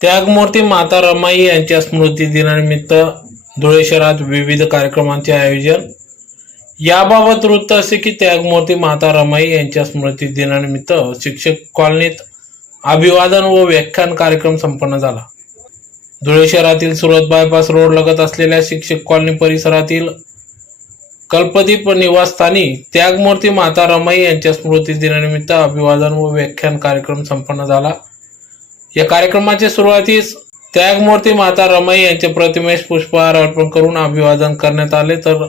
त्यागमूर्ती माता रमाई यांच्या स्मृती दिनानिमित्त धुळे शहरात विविध कार्यक्रमांचे आयोजन. याबाबत वृत्त असे की त्यागमूर्ती माता रमाई यांच्या स्मृती दिनानिमित्त शिक्षक कॉलनीत अभिवादन व व्याख्यान कार्यक्रम संपन्न झाला. धुळे शहरातील सुरत बायपास रोड लगत असलेल्या शिक्षक कॉलनी परिसरातील कल्पदीप निवासस्थानी त्यागमूर्ती माता रमाई यांच्या स्मृती दिनानिमित्त अभिवादन व व्याख्यान कार्यक्रम संपन्न झाला. या कार्यक्रमाच्या सुरुवातीस त्यागमूर्ती माता रमाई यांच्या प्रतिमेस पुष्पहार अर्पण करून अभिवादन करण्यात आले. तर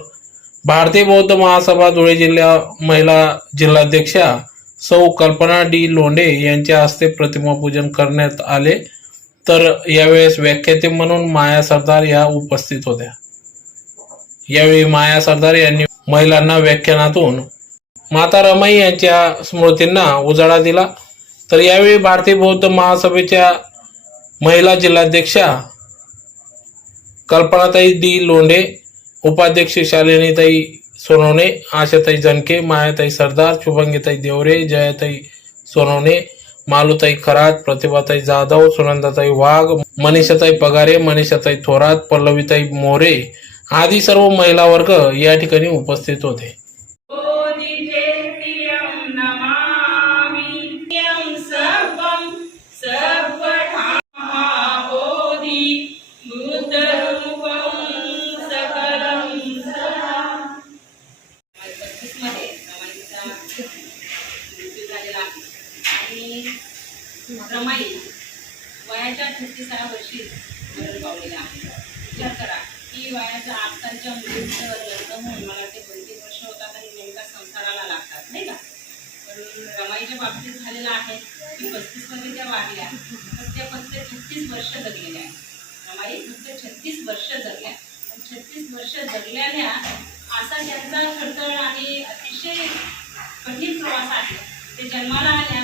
भारतीय बौद्ध महासभा धुळे जिल्हा महिला जिल्हाध्यक्षा सौ कल्पना डी लोंढे यांच्या हस्ते प्रतिमा पूजन करण्यात आले. तर यावेळेस व्याख्याते म्हणून माया सरदार या उपस्थित होत्या. यावेळी माया सरदार यांनी महिलांना व्याख्यानातून माता रमाई यांच्या स्मृतींना उजाळा दिला. तर यावेळी भारतीय बौद्ध महासभेच्या महिला जिल्हाध्यक्षा कल्पनाताई डी लोंढे उपाध्यक्ष शालिनीताई सोनवणे आशाताई जनके मायाताई सरदार शुभंगीताई देवरे जयाताई सोनवणे मालुताई खरात प्रतिभाताई जाधव सुनंदाताई वाघ मनीषाताई पगारे मनीषाताई थोरात पल्लवीताई मोरे आदी सर्व महिला वर्ग या ठिकाणी उपस्थित होते. रमाई वयाच्या छत्तीसाव्या वर्षी मरण पावलेल्या आहे. विचार करा की वयाच्या आत्ताच्या मुलींचं लग्न होऊन मला ते पंचवीस वर्ष होतात आणि नेमका संसाराला लागतात नाही का? पण रमाईच्या बाबतीत झालेलं आहे की पस्तीसमध्ये त्या वाढल्या तर त्या फक्त छत्तीस वर्ष जगलेल्या आहेत. रमाई फक्त छत्तीस वर्ष जगल्या आणि छत्तीस वर्ष जगलेल्या असा त्यांचा खडतळ आणि अतिशय कठीण प्रवास आहे. ते जन्माला आल्या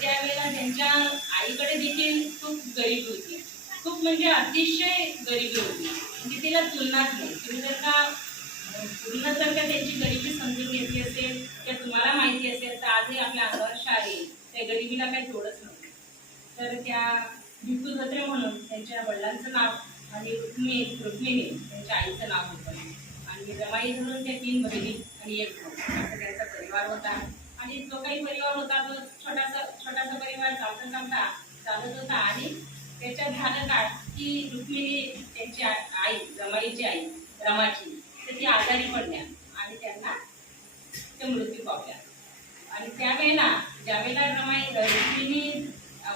म्हणजे त्यावेळेला त्यांच्या आईकडे देखील खूप गरिबी होती. खूप म्हणजे अतिशय गरिबी होती. म्हणजे तिला तुलनाच नाही. तुम्ही जर का पूर्ण जर का त्यांची गरिबी समजून घेतली असेल तर तुम्हाला माहिती असेल तर आजही आपल्या आदर्श आहे त्या गरिबीला काही थोडंच नव्हतं. तर त्या भिकू धोत्रे म्हणून त्यांच्या वडिलांचं नाव आणि रुक्मिणी रुक्मिणी त्यांच्या आईचं नाव होतं. आणि रमाई धरून त्या तीन बहिणी आणि एक भाऊ. असा त्यांचा परिवार होता. आणि जो काही परिवार होता तो छोटासा छोटासा परिवार चालता चालता चालत होता. आणि त्याच्यात झालं काय की रुक्मिणी त्यांची आई रमाईची आई रमाची तर ती आजारी पडल्या आणि त्यांना ते मृत्यू पावल्या आणि त्यावेळेला ज्यावेळेला रमाई रुक्मिणी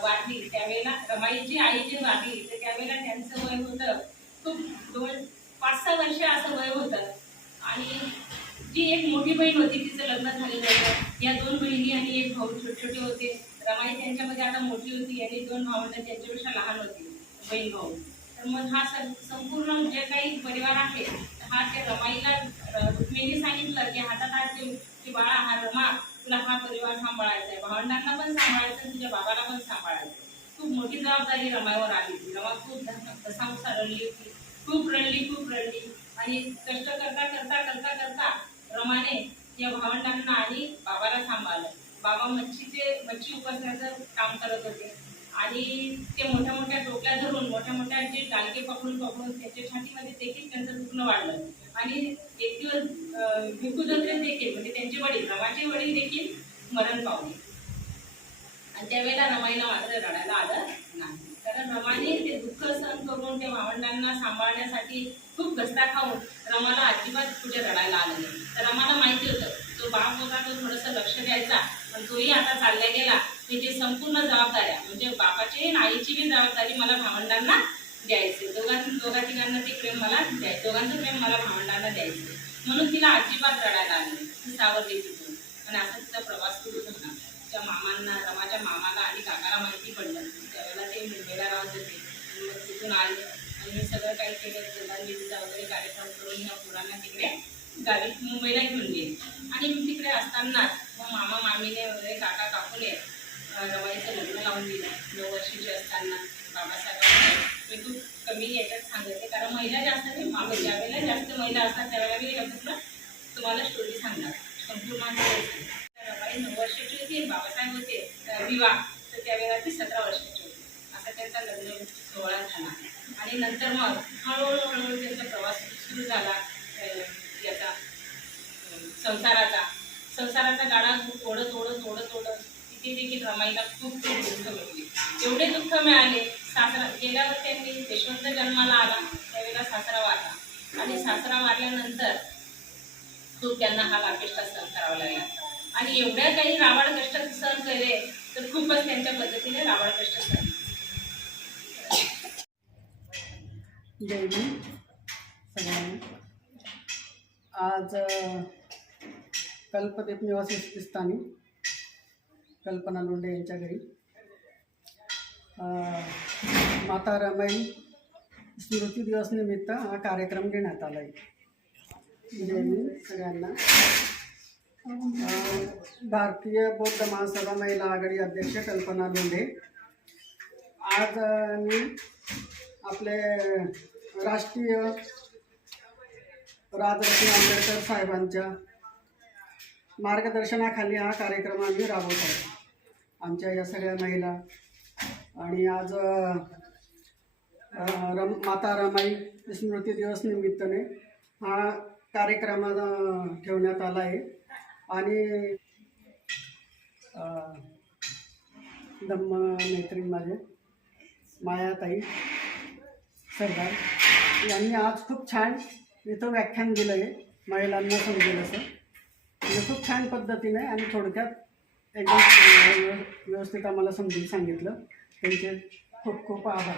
वाढली त्यावेळेला रमाईची आई जी वाढली तर त्यावेळेला त्यांचं वय होतं खूप दोन पाच सहा वर्ष असं वय होतं. आणि जी एक मोठी बहीण होती तिचं लग्न झालेलं होतं. या दोन बहिणी आणि एक भाऊ छोटे छोटे होते. रमाई त्यांच्यामध्ये आता मोठी होती आणि दोन भावंड त्यांच्यापेक्षा लहान होती बहीण भाऊ. तर मग हा संपूर्ण जे काही परिवार आहे हा त्या रमाईला रुक्मिणी सांगितलं की हातात आज की बाळा हा रमा तुला हा परिवार सांभाळायचा आहे. भावंडांना पण सांभाळायचं तुझ्या बाबाला पण सांभाळायचं खूप मोठी जबाबदारी रमावर आली. होती रमा खूप कसामुसा रडली होती. खूप रडली खूप रडली. आणि कष्ट करता करता करता करता या भावंडांना आणि बाबाला सांभाळलं. बाबा मच्छीचे मच्छी उपसण्याचं काम करत होते. आणि ते मोठ्या मोठ्या टोपल्या धरून मोठ्या मोठ्या जे डालके पकडून पकडून त्याच्या छातीमध्ये देखील त्यांचं दुखणं वाढलं. आणि एक दिवस अं, दत्रे देखील म्हणजे त्यांचे वडील रमाचे वडील देखील मरण पावले. आणि त्यावेळेला रमाईला मात्र रडायला आलं नाही. कारण रमाने ते दुःख सहन करून त्या भावंडांना सांभाळण्यासाठी खूप घस्ता खाऊन रमाला अजिबात पुढे रडायला आलं नाही. तर रमाला माहिती होतं तो बाप होता तो थोडंसं लक्ष द्यायचा पण तोही आता चालला गेला. त्याची संपूर्ण जबाबदाऱ्या म्हणजे बापाची आणि आईची बी जबाबदारी मला भावंडांना द्यायची. दोघां दोघा तिघांना ते प्रेम मला द्यायचं दोघांचं प्रेम मला भावंडांना द्यायचं. म्हणून तिला अजिबात रडायला आली ती सावरली तिथून. आणि असा तिचा प्रवास सुरू झाला. त्या मामांना रमाच्या मामाला आणि काकाला माहिती पडलं. ते मुंबईला राहून होते मग तिथून आले. आणि मी सगळं काही केलं प्रधानमंत्रीचा वगैरे कार्यक्रम करून ह्या पोरांना तिकडे गावी मुंबईला घेऊन गेले. आणि मी तिकडे असतानाच मग मामा मामीने वगैरे काका काकूने अं, लग्न लावून दिलं. नऊ वर्षाची असताना बाबासाहेबांनी मी खूप कमी याच्यात सांगते कारण महिला जास्त नाही मागे ज्यावेळेला जास्त महिला असतात त्यावेळेला मी हे पूर्ण तुम्हाला स्टोरी सांगणार. संपूर्ण रवाई सांगणार. नऊ वर्षाची होती बाबासाहेब होते विवाह. तर त्यावेळेला ती सतरा वर्षाची. त्यांचा लग्न सोहळा झाला. आणि नंतर मग हळूहळू हळूहळू त्यांचा प्रवास सुरू झाला. याचा संसाराचा. संसाराचा गाडा ओढत ओढत ओढत ओढत तिथे देखील रमाईला खूप खूप दुःख मिळाले एवढे दुःख मिळाले सासरा गेल्यावर त्यांनी यशवंत जन्माला आला त्यावेळेला सासरा वारला. आणि सासरा वारल्यानंतर खूप त्यांना हा लाकेष्टा सहन करावा लागला. आणि एवढ्या काही रावण कष्ट सहन केले तर खूपच त्यांच्या पद्धतीने रावण कष्ट सहन जय भीम सगळ्यांना. आज अ, कल्पदीप निवासी स्थानी कल्पना लोंढे यांच्या घरी. माता रमाई स्मृती दिवस निमित्त हा कार्यक्रम घेण्यात आला आहे म्हणजे जय भीम सगळ्यांना भारतीय बौद्ध महासभा महिला आघाडी अध्यक्ष कल्पना लोंढे. आज मी आपले राष्ट्रीय राजरत्न आंबेडकर साहेबांच्या मार्गदर्शनाखाली हा कार्यक्रम आम्ही राबवत आहोत. आमच्या या सगळ्या महिला आणि आज रम माता रमाई स्मृती दिवस निमित्ताने हा कार्यक्रम ठेवण्यात आला आहे. आणि दम्म मैत्रीण माझे मायाताई सरदार. यांनी आज खूप छान इथं व्याख्यान दिलं आहे महिलांना समजेल असं. म्हणजे खूप छान पद्धतीने आणि थोडक्यात एकदम व्यव- व्यवस्थित आम्हाला समजून सांगितलं. त्यांचे खूप खूप आभार.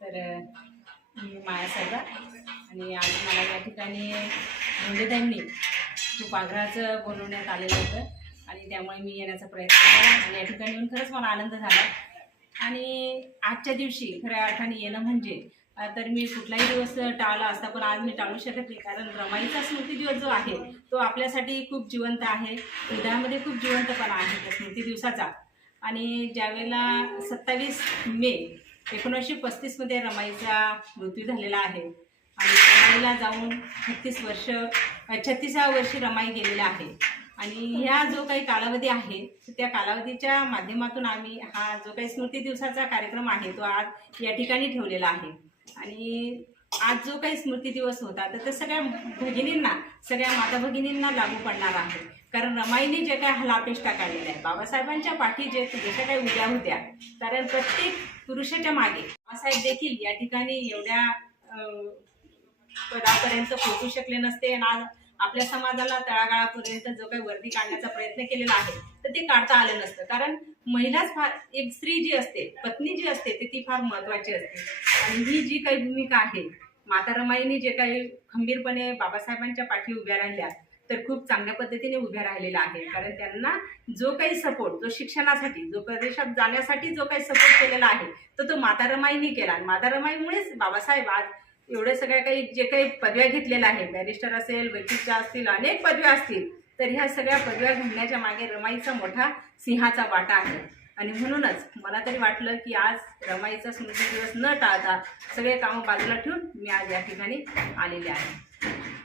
तर मी माया सरदार आणि आज मला या ठिकाणी धोंडेताईंनी खूप आग्रहाचं बोलवण्यात आलेलं होतं आणि त्यामुळे मी येण्याचा प्रयत्न केला आणि या ठिकाणी येऊन खरंच मला आनंद झाला. आणि आजच्या दिवशी खऱ्या अर्थाने येणं म्हणजे. तर मी कुठलाही दिवस टाळला असता पण आज मी टाळू शकत नाही. कारण रमाईचा स्मृती दिवस जो आहे तो आपल्यासाठी खूप जिवंत आहे. हृदयामध्ये खूप जिवंतपणा आहे त्या स्मृती दिवसाचा आणि ज्यावेळेला सत्तावीस मे एकोणीसशे पस्तीसमध्ये रमाईचा मृत्यू झालेला आहे. आणि रमाईला जाऊन छत्तीस वर्ष छत्तीसाव्या वर्षी रमाई गेलेला आहे. आणि ह्या जो काही कालावधी आहे त्या कालावधीच्या माध्यमातून आम्ही हा जो काही स्मृती दिवसाचा कार्यक्रम आहे तो आज या ठिकाणी ठेवलेला आहे. आणि आज जो काही स्मृती दिवस होता तर ते सगळ्या भगिनींना सगळ्या माता भगिनींना लागू पडणार आहे. कारण रमाईने जे काय हलापेष्टा काढलेल्या आहे बाबासाहेबांच्या पाठी जे जशा काही उद्या होत्या कारण प्रत्येक पुरुषाच्या मागे बाबासाहेब देखील या ठिकाणी एवढ्या पदापर्यंत पोहोचू शकले नसते. आणि आज आपल्या समाजाला तळागाळापर्यंत जो काही वर्दी काढण्याचा प्रयत्न केलेला आहे तर ते काढता आलं नसतं. कारण महिलाच फार एक स्त्री जी असते पत्नी जी असते ते ती फार महत्वाची असते. आणि ही जी काही भूमिका आहे माता रमाईने जे काही खंबीरपणे बाबासाहेबांच्या पाठी उभ्या राहिल्या तर खूप चांगल्या पद्धतीने उभ्या राहिलेल्या आहे कारण त्यांना जो काही सपोर्ट जो शिक्षणासाठी जो प्रदेशात जाण्यासाठी जो काही सपोर्ट केलेला आहे तर तो माता रमाईने केला. माता रमाईमुळेच बाबासाहेब आज एवढे सगळ्या काही जे काही पदव्या घेतलेल्या आहेत बॅरिस्टर असेल वकीलच्या असतील अनेक पदव्या असतील तर ह्या सगळ्या पदव्या घेण्याच्या मागे रमाईचा मोठा सिंहाचा वाटा आहे. आणि म्हणूनच मला तरी वाटलं की आज रमाईचा स्मृती दिवस न टाळता सगळे कामं बाजूला ठेवून मी आज या ठिकाणी आलेले आहे.